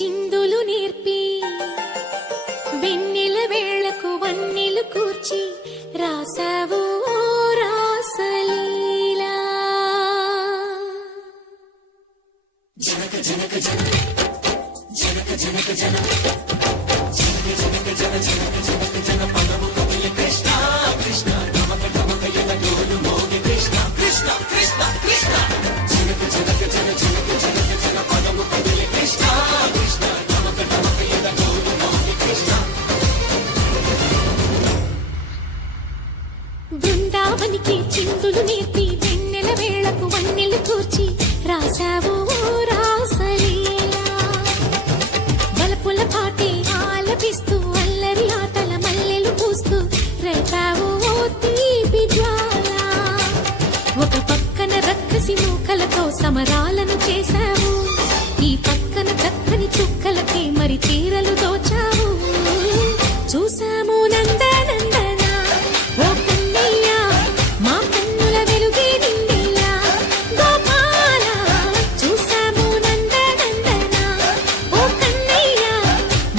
చిందులు నేర్పి వెన్నెల వేళకు వన్నెలు కూర్చి రాసావు రాసలీలా. జనక జనక జనక జనక జనక జనక జనక జనక జనక జన పదము కవియ కృష్ణ కృష్ణ గమక గమక యద గోలు మోగి కృష్ణ కృష్ణ కృష్ణ కృష్ణ జనక జనక జన జనక జనక జన పదము కవియ కృష్ణ కృష్ణ గమక గమక యద గోలు మోగి కృష్ణ. బృందావనికి చిందులు నేర్పి వెన్నెల వేళకు వన్నెలు కూర్చి రాసావు రాసలీలా. బలపుల పాటి ఆలపిస్తూ అల్లరి ఆటల మల్లెలు పూస్తూ రేపావు తీపి జ్వాల. ఒక పక్కన రక్కసి మూకలతో సమరాలను చేశావు, ఈ పక్కన చక్కని చుక్కలకి మరి చీరలు దోచావు. చూసాము నందనందన ఓ కన్నయ్య, మా కన్నుల వెలుగే నిండిలా గోపాల. చూసాము నందనందన ఓ కన్నయ్య,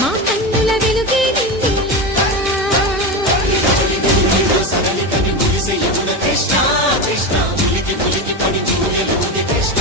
మా కన్నుల వెలుగే నిండిలా. కృష్ణ కృష్ణ ములికి ములికి పడి జూయలుది కృష్ణ.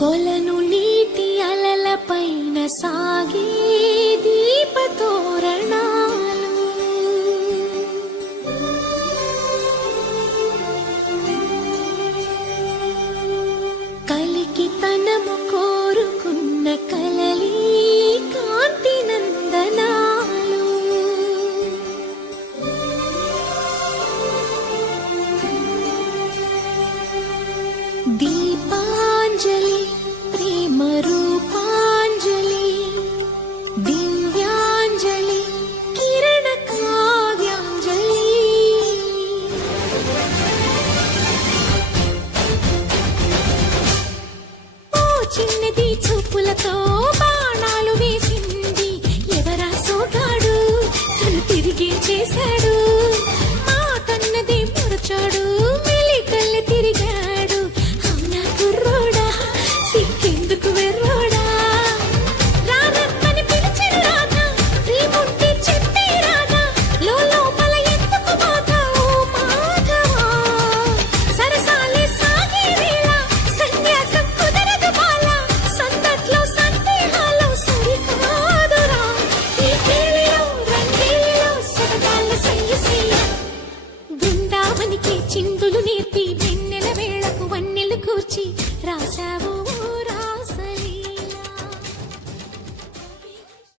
కొలను నీటి అలల పైన సాగే దీపతోరణాలు, కలికి తనము కోరుకున్న కలలి కాంతి నందనాలు. దీపాంజలి ప్రేమ రూపాంజలి, దివ్యాంజలి కిరణ కావ్యాంజలి. ఓ చిన్నది చూపులతో బాణాలు వేసింది ఎవరా సోగాడు, తను తిరిగి చేశాడు